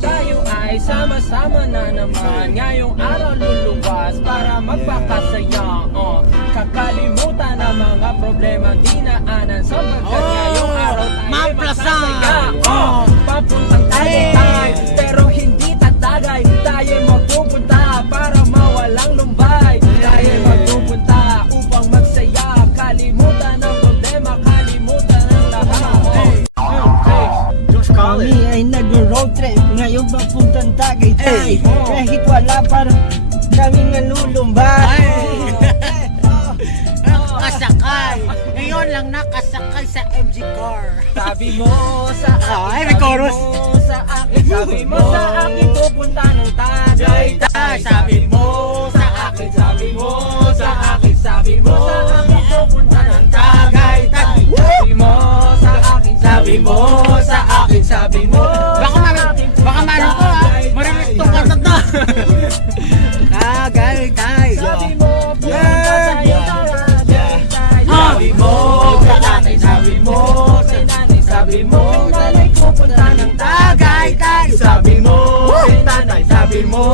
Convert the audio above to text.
Tayo ay sama-sama na naman. Ngayong araw luluwas para magpakasaya. Kakalimutan ang mga problema dinaanan. Sapagkat ngayong araw tayo masasaya. Papuntang Tagaytay, pero hindi tatagay. Tayo magpupunta para mawalang lumbay. Tayo magpupunta upang magsaya. Kalimutan ang problema, kalimutan ang lahat. Kami ay nag-road trip ngayon papuntang Tagaytay. Kahit wala para kami nalulumbay. Nakasakay. Ngayon lang nakasakay sa MG car. Sabi mo sa akin, Ay, may chorus. sabi mo sa akin, pupunta ng Tagaytay. Sabi mo sa akin, sabi mo sa akin, sabi mo sa akin, pupunta ng Tagaytay. Sabi mo sa akin, sabi mo sa akin, sabi mo Baka meron ko ha. Marinig tong kartat na. Tagaytay. sabi mo, pupunta tayo Tagaytay. Sabi mo kay nanay, sabi mo kay nanay, sabi mo kay nanay, pupunta ng Tagaytay. Sabi mo kay nanay, sabi mo